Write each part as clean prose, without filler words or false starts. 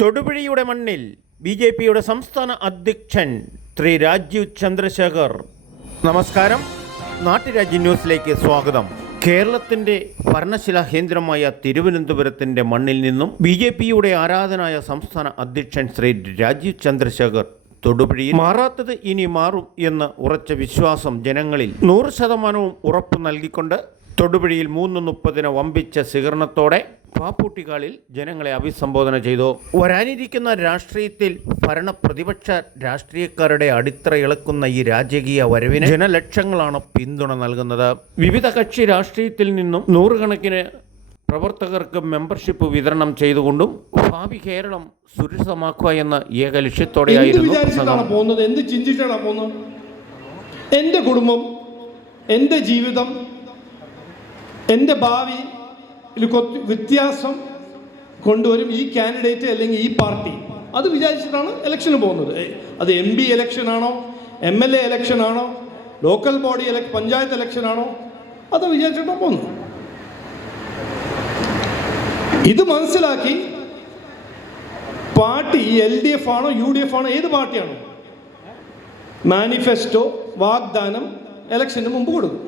തൊടുപുഴയുടെ മണ്ണിൽ ബി.ജെ.പിയുടെ സംസ്ഥാന അധ്യക്ഷൻ ശ്രീ രാജീവ് ചന്ദ്രശേഖർ. നമസ്കാരം, നാട്ടുരാജ്യ ന്യൂസിലേക്ക് സ്വാഗതം. കേരളത്തിൻ്റെ ഭരണശിലാ കേന്ദ്രമായ തിരുവനന്തപുരത്തിൻ്റെ മണ്ണിൽ നിന്നും ബി.ജെ.പിയുടെ ആരാധനായ സംസ്ഥാന അധ്യക്ഷൻ ശ്രീ രാജീവ് ചന്ദ്രശേഖർ തൊടുപുഴയിൽ മാറാത്തത് ഇനി മാറും എന്ന ഉറച്ച വിശ്വാസം ജനങ്ങളിൽ 100% ഉറപ്പ് നൽകിക്കൊണ്ട് തൊടുപുഴയിൽ 3:30 വമ്പിച്ച സ്വീകരണത്തോടെ പാപ്പൂട്ടിക്കാളിൽ ജനങ്ങളെ അഭിസംബോധന ചെയ്തു. വരാനിരിക്കുന്ന രാഷ്ട്രീയത്തിൽ ഭരണ പ്രതിപക്ഷ രാഷ്ട്രീയക്കാരുടെ അടിത്തറ ഇളക്കുന്ന ഈ രാജകീയ വരവിന് ജനലക്ഷങ്ങളാണ് പിന്തുണ നൽകുന്നത്. വിവിധ കക്ഷി രാഷ്ട്രീയത്തിൽ നിന്നും നൂറുകണക്കിന് പ്രവർത്തകർക്ക് മെമ്പർഷിപ്പ് വിതരണം ചെയ്തുകൊണ്ടും ഭാവി കേരളം സുരക്ഷിതമാക്കുക എന്ന ഏക ലക്ഷ്യത്തോടെയായിരുന്നു പോകുന്നത്. എന്ത് ചിന്തിച്ചാണ് പോകുന്നത്? എൻ്റെ കുടുംബം, എൻ്റെ ജീവിതം, എൻ്റെ ഭാവി വ്യത്യാസം കൊണ്ടുവരും ഈ കാൻഡിഡേറ്റ് അല്ലെങ്കിൽ ഈ പാർട്ടി. അത് വിചാരിച്ചിട്ടാണ് ഇലക്ഷന് പോകുന്നത്. അത് MP ഇലക്ഷനാണോ, MLA ഇലക്ഷനാണോ, ലോക്കൽ ബോഡി പഞ്ചായത്ത് ഇലക്ഷനാണോ, അത് വിചാരിച്ചിട്ടാണ് പോകുന്നത്. ഇത് മനസ്സിലാക്കി പാർട്ടി LDF ആണോ UDF ആണോ ഏത് പാർട്ടിയാണോ മാനിഫെസ്റ്റോ വാഗ്ദാനം ഇലക്ഷന് മുമ്പ് കൊടുക്കും.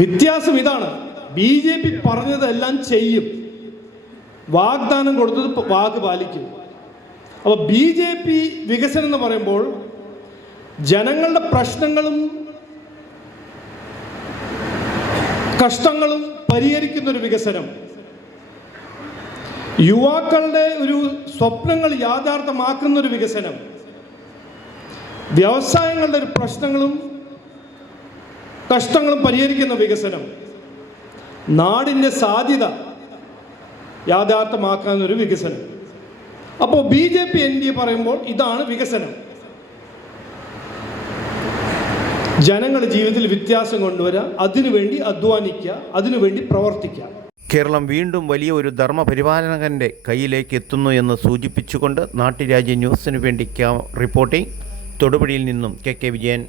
വ്യത്യാസം ഇതാണ്. BJP പറഞ്ഞതെല്ലാം ചെയ്യും, വാഗ്ദാനം കൊടുത്തത് വാക്ക് പാലിക്കും. അപ്പോൾ BJP വികസനം എന്ന് പറയുമ്പോൾ ജനങ്ങളുടെ പ്രശ്നങ്ങളും കഷ്ടങ്ങളും പരിഹരിക്കുന്ന ഒരു വികസനം, യുവാക്കളുടെ ഒരു സ്വപ്നങ്ങൾ യാഥാർത്ഥ്യമാക്കുന്ന ഒരു വികസനം, വ്യവസായങ്ങളുടെ ഒരു പ്രശ്നങ്ങളും കഷ്ടങ്ങളും പരിഹരിക്കുന്ന വികസനം, നാടിൻ്റെ സാധ്യത യാഥാർത്ഥ്യമാക്കാവുന്ന ഒരു വികസനം. അപ്പോൾ BJP NDA പറയുമ്പോൾ ഇതാണ് വികസനം. ജനങ്ങളുടെ ജീവിതത്തിൽ വ്യത്യാസം കൊണ്ടുവരിക, അതിനുവേണ്ടി അധ്വാനിക്കുക, അതിനുവേണ്ടി പ്രവർത്തിക്കുക. കേരളം വീണ്ടും വലിയ ഒരു ധർമ്മപരിപാലകൻ്റെ കയ്യിലേക്ക് എത്തുന്നു എന്ന് സൂചിപ്പിച്ചുകൊണ്ട് നാട്ടുരാജ്യ ന്യൂസിനു വേണ്ടി റിപ്പോർട്ടിംഗ് തൊടുപുഴയിൽ നിന്നും KK വിജയൻ.